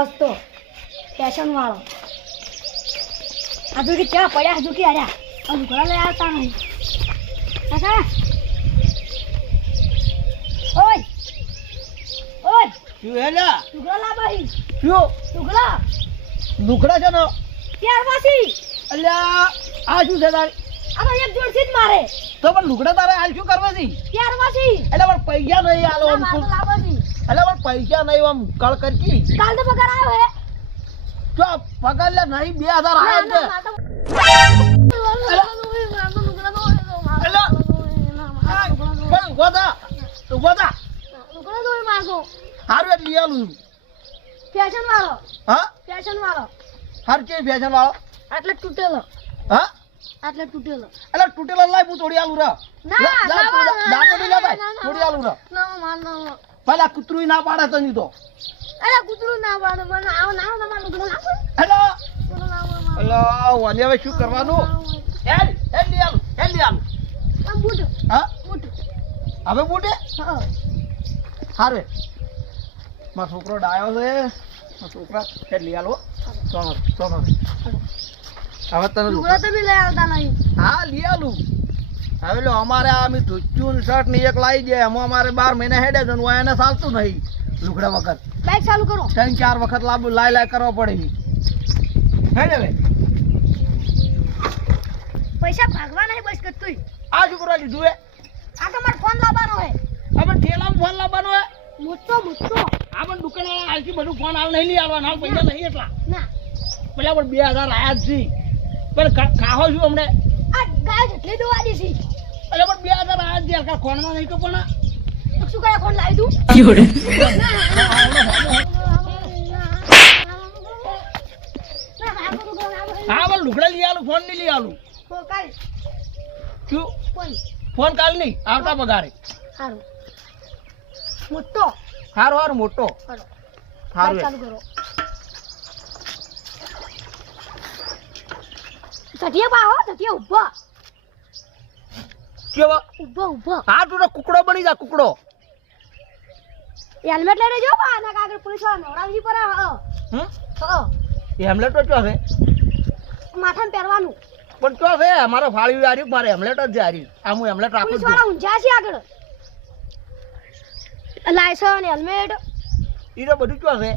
સસ્તો ફેશન વાળો હજુ કે ક્યાં પડ્યા હજુ કે આર્યા હજુ ઘરે લઈ આવતા નહીં કાકા ઓય ઓય શું હેલા લુગડા લા ભાઈ શું લુગડા લુકડા છે ને ત્યારમાંથી અલ્યા આ શું છે તારે આ એક જોડથી જ મારે તો પણ લુકડા તારે હાલ શું કરવા છે ત્યારમાંથી એટલે પણ પૈસા નહીં આલો આમ મારે તો લાવવાની એટલે પણ પૈસા નહીં આમ કળ કરકી કાલ તો પગાર આવ્યો હે જો પગાર લે નહીં 2000 આયા છે પણ ગોદા હારું એટલે લઈ આલું ફેશન વાળો હા ફેશન વાળો હાર કે ફેશન વાળો આટલે તૂટેલો હા આટલે તૂટેલો એટલે તૂટેલો લાય હું તોડી આલું રા ના દાંતો નહીં લેતા તોડી આલું રા ના પેલા કૂતરું ના પાડે તની તો અરે કૂતરું ના પાડે મને આવ ના ના લુગડા નાખો હેલો ના હેલો વાલી હવે શું કરવાનું હેલ લઈ આલું આ બૂટ હા બૂટ હવે બૂટે હા હારે મારો છોકરો ડાયો છે મારો છોકરા હેડ લઈ આલો સોનો હવે તને લુગડા તો બી લઈ આવતા નહીં હા લઈ આલું હવે લો અમારે આ મી ધોચ્યું શર્ટ ને એક લાવી દે એમાં અમારે 12 મહિના હેડે છે હું એને ચાલતું નહીં લુગડા વખત બાઈક ચાલુ કરો 3-4 વખત લાય કરવા પડે હેડ હવે પૈસા ભાગવા નહીં બસ કરતું આ શું કરવા લીધું હે આ તો મારો ફોન લાવવાનો હે હવે ઠેલામાં ફોન લાવવાનો હે મોટો આ પણ દુકાનવાળા હાલથી બધું ફોન હાલ નહીં લઈ આવવાના હાલ પૈસા નહીં એટલા ના પેલા પણ 2000 આયા જ છે પણ ખાહો છું હમણે આ ગાય જેટલી દવા દેસી એટલે પણ 2000 આયા જ છે ખોનમાં નહીં તો પણ શું કરે ફોન લાવી દઉં હા પણ લુગડા લઈ આલું ફોન નહીં લઈ આલું કાલ શું ફોન ફોન કાલ નહીં આવતા પગારે સારું મોટો હારું મોટો હારું હારું ચાલુ કરો સટિયા પાહો સટિયા ઉભા કેવા ઉભા હા તું તો કુકડો બની જા કુકડો હેલ્મેટ લઈને જો બા ના કાગળ પોલીસ વાળા નવરાવજી પર હેમલેટ તો ચો છે માથામાં પહેરવાનું પણ ચો છે મારો ફાળી આર્યું મારે હેમલેટ જ જારી આ હું હેમલેટ રાખું પોલીસ છું વાળા ઊંઝા છે આગળ લાયસન્સ હેલ્મેટ ઈ તો બધું ચો છે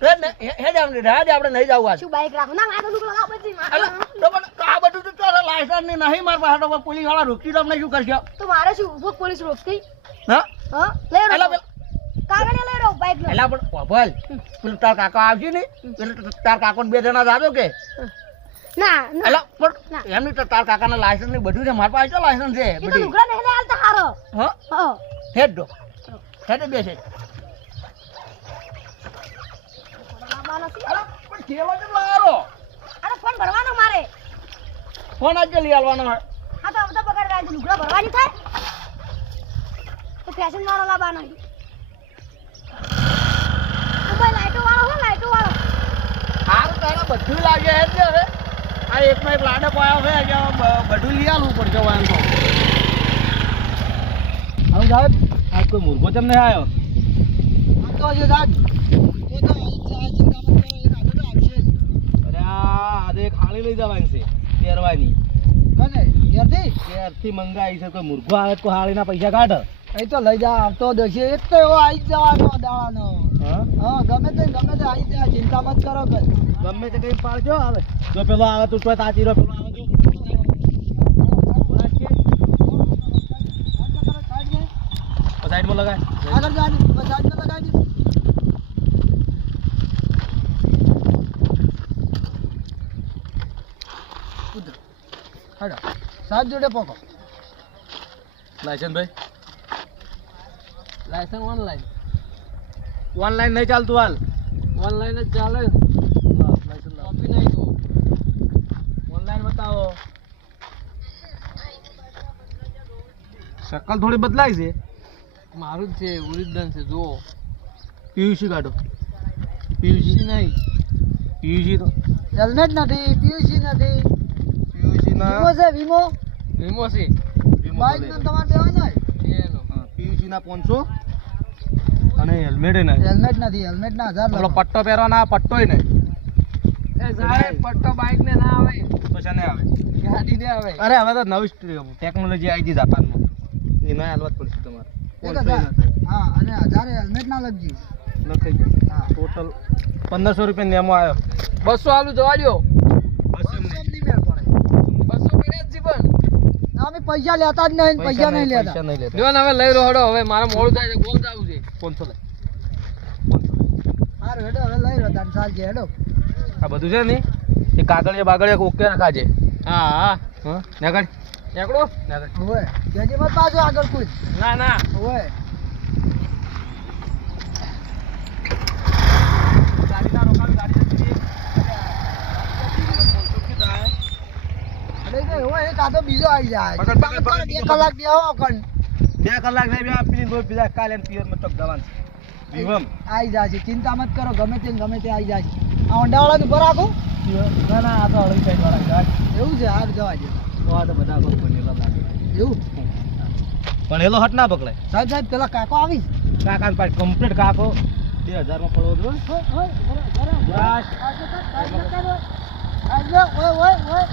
હેડ આપણે નહીં જવું આજ શું બાઈક રાખો ના માથું લુગડો લાવ બધી અલા, તો પણ આ બધું તો ચો છે લાયસન્સ ની નહીં માર પાસે તો પોલીસ વાળા રોકી તો અમને શું કરશે તો મારે શું ઉભો પોલીસ રોકતી હા હા લઈ એલા રહ્યો કાગળ લઈ રહ્યો બાઈક નો એલા પણ વાભલ પેલું તાર કાકા આવશે ને એટલે તાર કાકો ને 2 જણા જાજો કે ના એલા પણ એમની તો તાર કાકાના લાયસન્સ ને બધું છે મારા પાસે તો લાયસન્સ છે એ તો બધી લુગડા નહીં લઈ આલતા હારો હા હા હેડ દો હેડ બેસે લાવવાનો છે અલા પણ કેવા તો લારો અરે ફોન ભરવાનો મારે ફોન આજે લઈ આવવાનો હે હા તો આવતા પગાર કાઢી લુગડા ભરવાની થાય તો ફેશન વાળો લાવવાનો છે ભાઈ લાઈટો વાળો હારું તારા બધું લાગે હે જ હવે આ એકમાં એક લાડો પાયો છે આજે બધું લઈ આલવું પડશે વાન તો હવે સાહેબ આજ કોઈ મુર્ગો તમને આવ્યો તો આજે સાહેબ અરે આજે ખાલી લઈ જવાની છે પહેરવાની કને ત્યારથી મંગાવી છે કોઈ મુર્ગો આવે તો હાળીના પૈસા કાઢ એ તો લઈ જા આવતો દેશે એક તો એવો આવી જ જવાનો દાવાનો હા ગમે તે આવી જાય ચિંતા મત કરો કઈ ગમે તે કઈ પાડજો આવે જો પેલો આવે તું તો તાચી રહ્યો પેલો આવે જો સાઈડમાં લગાય આગળ જાની સાઈડમાં લગાવી દે હાડો સાહેબ જોડે પોકો લાયસન્સ ભાઈ લાયસન્સ ઓનલાઈન નહીં ચાલતું હાલ ઓનલાઈન જ ચાલે લાયસન્સ કોપી નહીં તો ઓનલાઈન બતાવો શકલ થોડી બદલાય છે મારું જ છે ઓરિજિનલ છે જુઓ પીયુસી કાઢો પીયુસી નહીં પીયુસી તો હેલ્મેટ નથી પીયુસી નથી પીયુસી ના વીમો છે વીમો વીમો છે બાઈક ને તમારે દેવાનો હોય પીયુસી ના 500 અને હેલ્મેટ નહીં હેલ્મેટ નથી, હેલ્મેટ ના 1000 પેલો લાવો. પટ્ટો પહેરવાના પટ્ટોય નહીં એ સાહેબ પટ્ટો બાઈક ને ના આવે, તો શાને આવે ગાડી ને આવે. અરે હવે તો નવી ટેકનોલોજી આવી ગઈ જાપાનમાં એમાં હાલવા જ પડશે તમારે 1000. હા, અને 1000 હેલ્મેટ ના લગજી. લખાઈ જાય હા. ટોટલ 1500 રૂપિયા નેમો આવ્યો 200 આલુ જવા દ્યો. બસ એમ નહીં. ની મેળ પડે. 200 પડ્યા જ જીવન. અમે પૈસા લેતા જ નહીં, પૈસા નહીં લેતા. પૈસા નહીં લેતા લ્યો ને હવે લઈ લો હડો, હવે મારે મોડું થાય છે, ગોમ જાવું છે. 500 લે હારું હેડો, હવે લઈ લો તાન ચાલજે હેડો. આ બધું છે ને એ કાગળિયા બાગળિયા ઓકે રખાજે હા હા હા નાગડ એકડો. નાગડ ઓય કેજે મત પાછો આગળ કોઈ. ના ના ઓય ગાડી ના રોકાવ ગાડી જતી રહી અરે કે ઓય એક આતો બીજો આવી જાય. પકડ, પકડ, પકડ. 2 કલાક બેહો કણ 2 કલાક રહી બે પીને દો પીઝા કાલે એમ પિયર માં ચોક જવાનું છે વિવમ આવી જાય. ચિંતા મત કરો, ગમે તે આવી જાય. આ ઓંડાવાળા ઉપર રાખો. ના ના આ તો અળવી સાઈડ વાળા ગાડી એવું છે, હાર જવા દે. તો આ તો બધા કોઈ બનેલા લાગે એવું પણ એલો હટ ના પકડાય સાહેબ સાહેબ પેલા કાકો આવી. કાકા ને પાછ કમ્પ્લીટ કાકો 2000 માં પડવો જો બસ. ઓય ઓય ઓય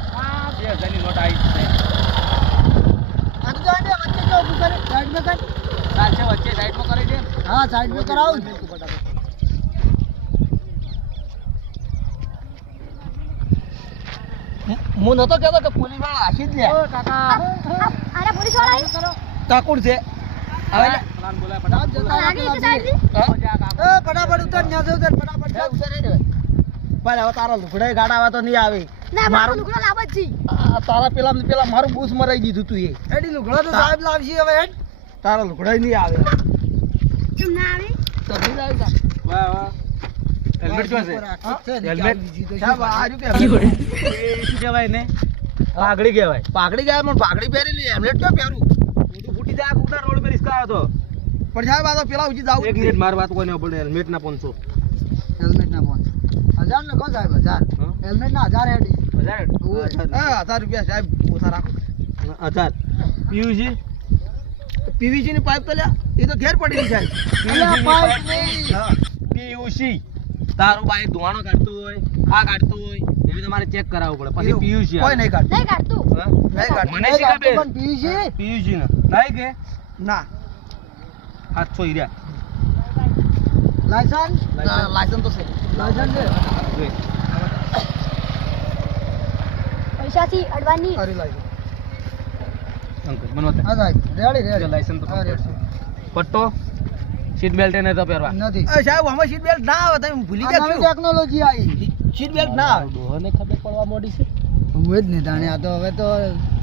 2000 ની નોટ આવી છે આગળ જવા દે, વચ્ચે જો ઊભું કરે, સાઈડમાં કર. ચાલશે વચ્ચે સાઈડમાં કરી દે હા, સાઈડમાં કરાવું. હું નતો કહેતો કે પોલીસ વાળા આશી જ લે અરે પોલીસ વાળા આવી? કાકુડ છે હવે લાગે છે સાહેબ? ફટાફટ ઉતર, ન્યા જવું તાર, ફટાફટ જા, ઉતર રે. પણ હવે તારા લુગડાઈ ગાડા આવા તો નહીં આવે ના મારું લુગડો લાવ જ છી. આ તારા પેલા મારું બૂસ મરાઈ દીધું તું એ એડી લુગડો તો સાહેબ લાવશી હવે હેડ. તારા લુગડાઈ નહીં આવે કેમ ના આવી? તો નહીં લાવી તા. વાહ વાહ હેલ્મેટ ક્યાં છે છે ને, હેલ્મેટ બીજી તો સાહેબ શું? આ શું કહેવાય એ શું કહેવાય ને પાઘડી કહેવાય પાઘડી કહેવાય પણ પાઘડી પહેરેલી હેલ્મેટ ક્યાં પહેરું મોઢું ફૂટી જાય કુકડા રોડ પર રિસ્કા આવ્યો તો પણ સાહેબ આ તો પેલા ઉજી જાવ એક મિનિટ માર વાત કોઈને પડે હેલ્મેટ ના 500 હેલ્મેટ ના 1000 લખો સાહેબ, 1000. હા? હેલ્મેટ ના 1000 હેડી. 1000 1000 રૂપિયા સાહેબ ઓછા રાખો 1000 પીયુજી પીવીસી ની પાઇપ તો લ્યા એ તો ઘેર પડી ગઈ અલ્યા, સાહેબ પાઇપ નહીં. હા પીયુસી તારું બાઈક ધોવાનો કાઢતું હોય આ કાઢતું હોય એવી તમારે ચેક કરાવવું પડે પછી પીયુસી કોઈ નહીં કાઢતું નહીં કાઢતું. નહીં કાઢતું મને શીખા બે પણ પીવી છે? પીયુસી ના નહીં કે ના 700 હીરા લાયસન્સ? લાયસન્સ તો છે લાયસન્સ છે? જોઈ. પૈસાથી અડવાની. કરી લાયસન્સ. અંકલ મને બતા હા સાહેબ, રેડી રેડી. લાયસન્સ તો હા, complete રેડી. પટ્ટો સીટ બેલ્ટ એને તો પહેરવા નથી. સાહેબ આમાં સીટ બેલ્ટ ના આવે તમે ભૂલી આ નવી ટેકનોલોજી આવી. સીટ બેલ્ટ ના આવે ડોહને ખબર પડવા મોડી છે હું જ નહીં જાણે. આ તો હવે તો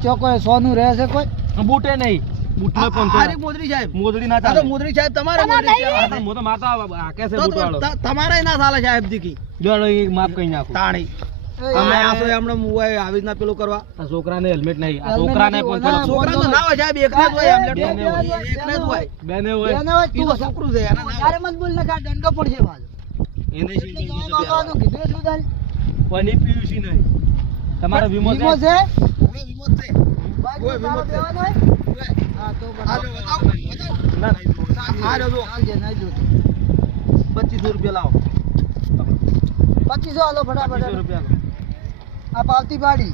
ચોકો સોનું રહેશે કોઈ. બૂટે નહીં બૂટને પણ આરી મોદરી સાહેબ. મોદડી ના આ તો ચાલે મોદરી સાહેબ તમારે તમારે મોદરી નહીં. સાહેબ. હું તો મારતો આકે છે બૂટ વાળો તમારે ના ચાલે સાહેબ દીકી. જોડો એ માફ કઈ નાખો તાણી અમે અમે આસો હમણાં મુવાય આવી રીતના પેલું કરવા. આ છોકરાને હેલ્મેટ નહીં આ હેલ્મેટ છોકરાને નથી, પણ ના, ચલો છોકરા તો ના હોય સાહેબ, એકને જ હોય હેલ્મેટ. બેને હોય. એકને જ હોય. બેને હોય એને હોય ઈ તો તું છોકરું છે એને ના વધારે મત બોલ ને કા દંડો પડશે બાદ. એને એટલે જવાબ આપવાનું કીધું એટલું તાલ. પણ પીયુસી નહીં તમારો વીમો વીમો છે છે? ઓય વીમો છે બાઈક ઓય નો વીમો તારો છે. દેવાનો હોય? હા તો આ જો બતાવો ના આ જો ચાલજે, નહીં જોતું. 2500 રૂપિયા લાવો 2500 આલો 2500 ફટાફટ. રૂપિયા લાવો આ પાવતી પાડી.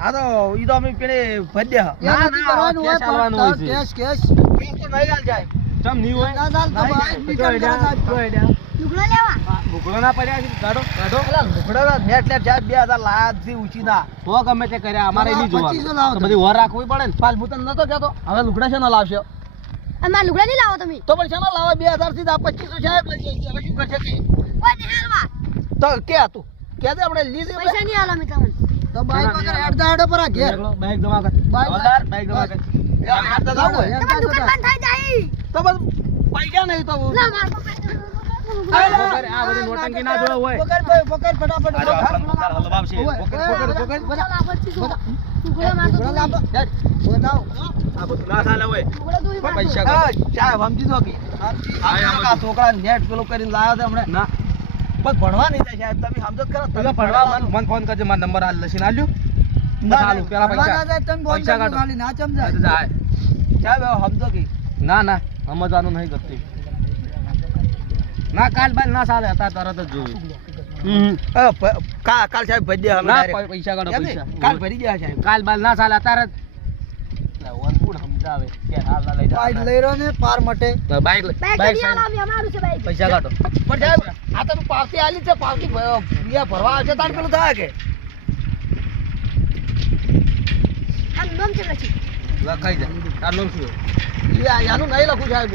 હા તો ઈ તો અમે પેલે ભદ્યા એ નથી કરવાનું હોય, કેશ આલવાનું હોય છે કેશ કેશ. કેશ તો નહીં આલ જાય ચમ નહીં હોય ના ચાલ તો નહીં બાઈક જાય. નીકળ કરે સાહેબ. લુગડો લેવા. ભૂગળો ના પડ્યા છે કાઢો કાઢો અલા, લુગડા નેટ નેટ જાય 2000 લાયા થી ઊંચી ના તો ગમે તે કર્યા અમારે નહીં 2500 લાવો જોવાનું તો બધી વર રાખવી પડે ને પાલ હું તને નતો કહેતો હવે લુગડા છે લાવશો અને મારા લુગડા નહીં લાવો તમે. તો પણ શેનો લાવા 2000 થી 2500 સાહેબ લઈ જાય હવે શું કરશે કે ઓય નહીં હાલવા. તો કે હતું કે દે આપણે લીધી પૈસા નહીં હાલો અમે તમને. તો બાઈક વગર હેડતા હેડો પર આ ઘેર. બાઈક જમા કર બાઈક- બાઈક જમા કર બસ. એ હાથ દાવ હોય તમારી દુકાન બંધ થઈ જાય. તો બસ પૈસા નહીં તો ના મારા પપ્પા. આ બધી નોટંકી ના જોડે હોય પકડ ભાઈ, પકડ ફટાફટ. આ જો આપણા દુકાન હલવાવશે ઓય, પકડ ઓય, પકડ પકડ લુગડા લાવો જ છું. લુગડા મારતો લુગડા તું લાવો. નહીં. બતાવો. આ બધું ના ચાલે હોય લુગડા તું મારતો. પૈસા સાહેબ સમજી દો કે આ છોકરા નેટ પેલું કરીને લાવ્યા હતા હમણાં ના પણ ભણવા નહીં જાય સાહેબ તમે સમજો ખરા તમે ભણવા મન ફોન કરજો મારો નંબર હાલ લસીને આલ્યો ના ચાલુ પેલા ભણવા ના જાય, તમે ફોન પૈસા કરજો કાઢો. ખાલી, ના સમજાય. જાય સાહેબ હવે સમજો કે ના ના સમજવાનું નહીં કરતી ના કાલ બાલ ના ચાલે હતા તરત જ જોયું કાલ સાહેબ ભરી દે ના પૈસા કાઢો પૈસા કાલ ભરી દે સાહેબ કાલ બાલ ના ચાલે અત્યારે કોણ સમજાવે કે હાલ ના લઈ બાઈક લઈ રહ્યો ને પાર મટે જાવ બાઈક બાઈક લઈ આવો, અમારું છે બાઈક. પૈસા કાઢો પણ સાહેબ આ તમે પાવતી આલી છે પાવતી ભરવા આવશે તાર પેલું થાય કે આમ નામ છે લખી. લખાઈ જાય તાર નામ શું આનું નહીં લખું સાહેબ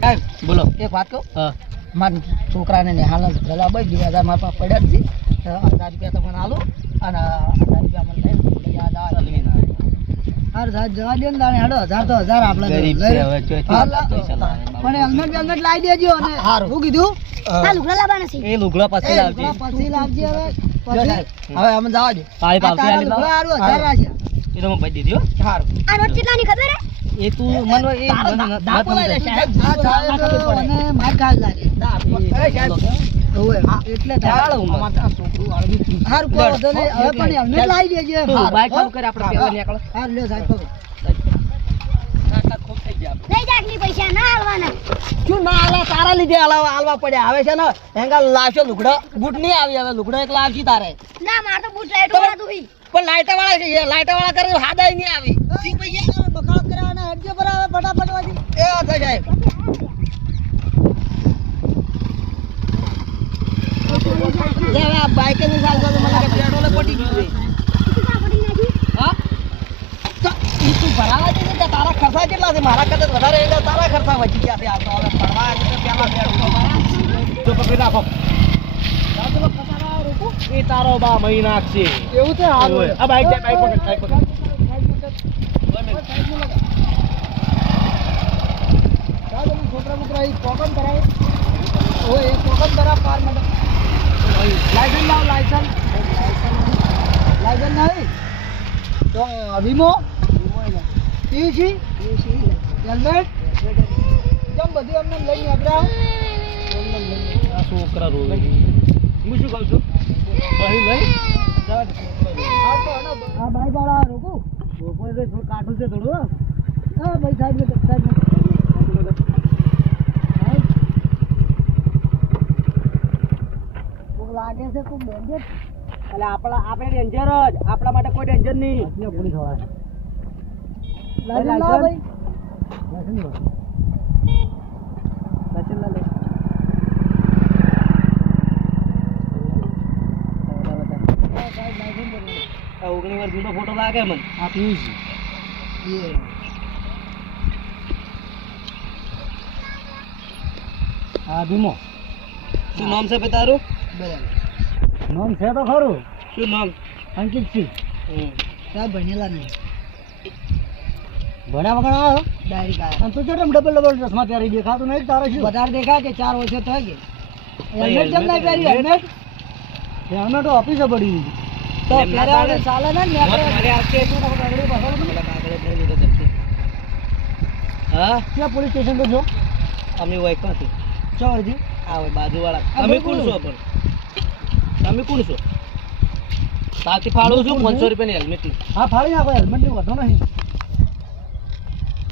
સાહેબ બોલો એક વાત કહું હા મારા છોકરાને નેહાલને ધોળેલા બસ 2000 મારા પાસે પડ્યા જ છે 1000 રૂપિયા તમને આલો અને 1000 રૂપિયા મને લઈને યાદ આવે હાર સાહેબ જવા દે ને તાણે હેડો 1000 તો 1000 આપણે ગરીબ છે હવે હા, પૈસા લાવે પણ હેલ્મેટ બેલ્મેટ લાવી દેજો અને શું કીધું આ લુગડા લાવવાના છે. એ લુગડા પછી એ લાવજે પછી લાવજે હવે પછી હવે અમે જવા દે પાળી પાવતી આલી લાવ હારું 1000 રાખ્યા એ તો હું ભાઈ દીધી હો હારું આ નોટ કેટલાની ખબર હે? એ તું મને એ દાપો લઈ લે સાહેબ આ સાહેબ અને માર કાલ લાગે ઓય એટલે ચાલો ઉંમર. અમાર છોકરું આળવી હારું કો વધો ને હવે પણ હેલ્મેટ લાવી દેજે તું બાઈક ચાલુ કરે આપણે પેલા નીકળો હાર લ્યો સાહેબ પકડો લઈ જા આટલી પૈસા ના હાલવાના. શું ના આલા તારા લીધે આલવા પડ્યા હવે છે ને હેંગા લાવશો લુગડા બૂટ નહીં આવી હવે લુગડા એક લાવશી તારે ના માર તો બૂટ લાઈટો વાળા દુહી. પણ લાઈટા વાળા છે લાઈટા વાળા કરે હાદાય નહીં આવી સી પૈયા બકાળ કરાવવાના હટજો પર આવે ફટાફટ વાજી એ આ થઈ જાય લે હવે આ બાઈક ને ચાલતો તો મને કે પેટ્રોલ પડી ગયું છે કેટલા પડી નાખી? હા તો ઈ તું ભરાવા દે ને તારા ખર્ચા કેટલા છે મારા કરતા વધારે એટલે તારા ખર્ચા વધી ગયા છે આ તો હવે ભરવા આવે તો પેલા પેટ્રોલ તો પકડી રાખો એ તારો બા મહિના છે એવું છે હારું આ બાઈક જાય બાઈક પકડ બાઈક પકડ છોકરા મોકરા ઈ પોકમ કરાય ઓય એ પોકમ કરા પાર મત લાયસન્સ લાવ લાયસન્સ નહીં તો વીમો ટીસી હેલ્મેટ જમ બધી અમને લઈને આગળ આ છોકરા રોવે હું શું કહું છું અહીં લઈ આ ભાઈ વાળા રોકો થોડું કાઠું છે થોડું હા ભાઈ સાહેબ લાગે છે તું ડેન્જર એટલે આપણે ડેન્જર જ આપણા માટે કોઈ ડેન્જર નહીં પોલીસ વાળા લાયસન્સ લાવ ભાઈ લાયસન્સ લો લાયસન્સ લે આ 19 વર્ષ જૂનો ફોટો લાગે મને આ પીસ એ આ ભીમો શું નામ છે ભાઈ તારું બરાબર નામ છે તો ખરું શું નામ અંકિતસિંહ સાહેબ ભણેલા નહીં ભણ્યા વગર આવ્યો ડાયરેક્ટ આવ્યો અને તું કેમ ડબલ ચશ્મા પહેરી દેખાતું નહીં તારે શું વધારે દેખાય કે 4 વર્ષે થઈ ગઈ હેલ્મેટ કેમ નહીં પહેર્યું હેલ્મેટ હેલ્મેટ તો ઓફિસે પડી તો પહેર્યા વગર ચાલે ને મારે આ કે હા ક્યાં પોલીસ સ્ટેશન પર છો અમે હોય ક્યાંથી ચોરજી આ હોય બાજુવાળા આ તમે બિલકુલ. કોણ છો પણ તમે કોણ છો પાવતી ફાળું છું 500 રૂપિયાની હેલ્મેટ હા ફાડી નાખો હેલ્મેટ ની વધો નહીં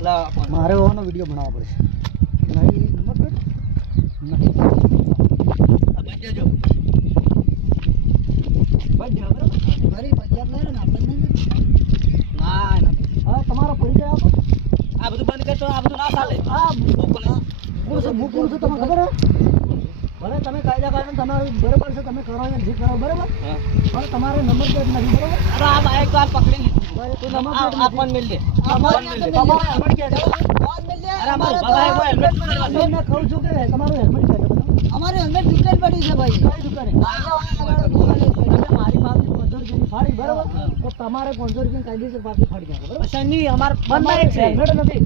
લાવ મારે ઓનો વિડીયો બનાવવો પડશે નહીં હિંમત કર નહીં બચજો બરાબર મારી પંજાબ લઈ ને આપણે નહીં ના હા તમારો પરિચય આપો આ બધું બંધ કરતો આ બધું ના ચાલે હા લોકોને હું છું તમને ખબર હે ભલે તમે કાયદા કાનૂન તમારું બરાબર છે તમે કરો ને જે કરો બરાબર હા પણ તમારે નંબર પ્લેટ નથી બરાબર અરે આ બાઈક કાર પકડી લીધી તું નંબર આ પ્લેટ ફોન મિલ લે તમારે હેલ્મેટ ક્યાં અરે મારું બાબા એક હેલ્મેટ મેં કહું છું કે તમારું હેલ્મેટ ક્યાં છે અમારું હેલ્મેટ દુકાન પડ્યું છે ભાઈ કઈ દુકાને મારી પાવતી 500 રૂપિયાની ફાડી બરાબર તો તમારે 500 રૂપિયાની કાયદેસર પાવતી ફાડી નાખો બરાબર શનિ અમાર બંધ છે હેલ્મેટ નથી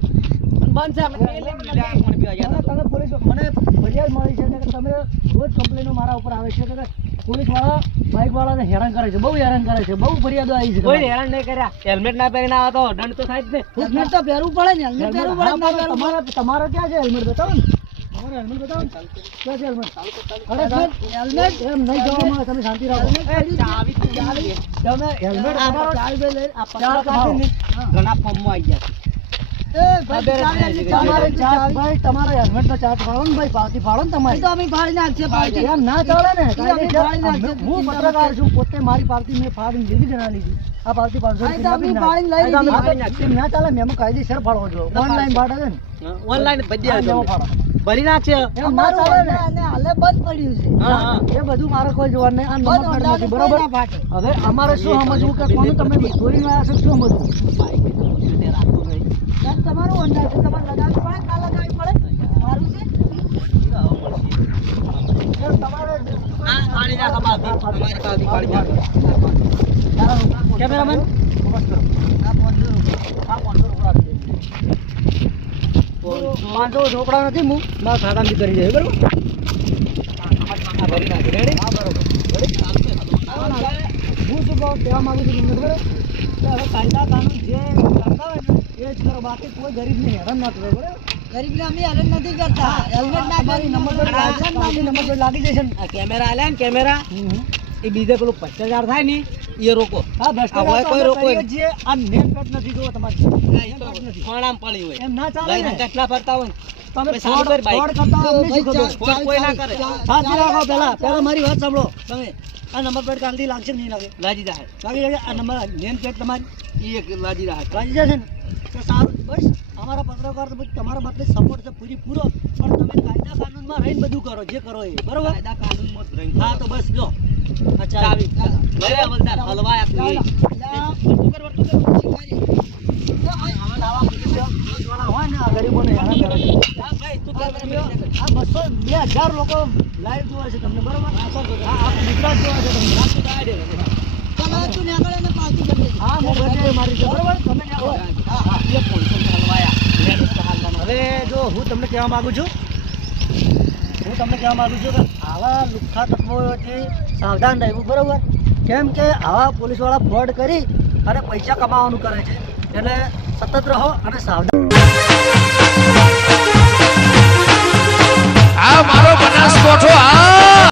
બંધ છે અમે પેલે મિલ્યા પણ પીવા ગયા તમે પોલીસ મને ફરિયાદ મળી છે કે તમે રોજ કમ્પ્લેનો મારા ઉપર આવે છે કે પોલીસ વાળા બાઇક વાળાને હેરાન કરે છે બહુ હેરાન કરે છે બહુ ફરિયાદો આવી છે કોઈ હેરાન નહીં કર્યા હેલ્મેટ ના પહેરીને આવે તો દંડ તો થાય જ ને હેલ્મેટ તો પહેરવું પડે ને હેલ્મેટ પહેરવું પડે તમારે ક્યાં છે હેલ્મેટ બતાવો ને તમારે હેલ્મેટ બતાવો ને ક્યાં છે હેલ્મેટ હેલ્મેટ એમ નહીં જવામાં તમે શાંતિ રાખો તમે હેલ્મેટ તમારો ઘણા ફોર્મમાં આવી ગયા તમારે હેલ્મેટ નો ચાર્જ ફાળો ને ભાઈ, પાવતી ફાળો ને તમારી. એમ ના ચાલે ને. હું પત્રકાર છું, પોતે મારી પાવતી મેં ફાડીને લીધી જણા લીધી. આ પાવતી 500 ના ચાલે. મેં કાયદેસર ફાળવો છો. ઓનલાઈન ભાડે છે ને, ઓનલાઈન ભરી નાખશે. એમ ના ચાલે ને. એ બધું મારે કોઈ જોવાનું નહીં. આ નંબર પ્લેટ નથી, બરોબર. હવે અમારે શું સમજવું કે કોનું તમે ચોરી લાયા છો, શું સમજવું? તમારું અંદાજ છે, તમારે લગાવવી પડે, કાં લગાવવી પડે? મારું છે. તમારે પાડી નાખો બાકી. અમારી પાડી પાડી નાખો. કેમેરામેન બસ કરો. આ 500 રોકડા નથી. હું મારા ખાતામાંથી કરી દઈશ, બરોબર? ભરી નાખો. રેડી? હા, બરોબર. હું શું કહું કહેવા માંગુ છું તમને, બરોબર? કે હવે કાયદા કાનૂન જે કરતા હોય ને એ જ કરો. બાકી કોઈ ગરીબને હેરાન ના કરો, બરોબર? ગરીબને અમે હેરાન નથી કરતા. હેલ્મેટ ના કરી નંબર પ્લેટ લાગી જશે ને. આ કેમેરા આલ્યા ને કેમેરા એ બીજે પેલું ભ્રષ્ટાચાર થાય ને એ રોકો. હા, ભ્રષ્ટાચાર કોઈ રોકો કરીએ છીએ. આ નેમ પ્લેટ નથી જોવો તમારે. ફોણામ પડી હોય એમ ના ચાલે લઈને ને. કેટલા ફરતા હોય તમે પછી સારું કરી બાઈક. ફ્રોડ કરતા હોય અમને શું ખબર? ફોડ કોઈ ના કરે. સાચી રાખો. પહેલા મારી વાત સાંભળો. તમે આ નંબર પ્લેટ કાલથી લાગશે કે નહીં લાગે? લાજી જાય લાગી જશે. આ નંબર નેમ પ્લેટ તમારી એ એક લાજી જાય. લાગી જશે ને તો સારું. બસ અમારા પત્રકાર તો પછી તમારા બદલે સપોર્ટ છે પૂરો. પણ તમે કાયદા કાનૂનમાં રહીને બધું કરો, જે કરો એ, બરોબર? કાયદા કાનૂનમાં જ રહીને હા, તો બસ જો અચ્છા ચાવી લઈ લે અમલદાર હલવાય આટલું એ. હોય ને આ ગરીબોને હેરાન કરે છે. હા ભાઈ તું કેમેરા આ 200-2000 લોકો લાઈવ જોવે છે તમને, બરોબર? હા, આખું ગુજરાત જોવે છે તમને. હા, હું બધે મારી છે, બરોબર? તમે હવે જો હું તમને કહેવા માંગુ છું કે આવા લુખ્ખા તત્વોથી સાવધાન રહેવું, બરોબર? કેમ કે આવા પોલીસવાળા ફ્રોડ કરી અને પૈસા કમાવાનું કરે છે. એટલે સતત રહો અને સાવધાન. આ મારો બનાસકોઠો આ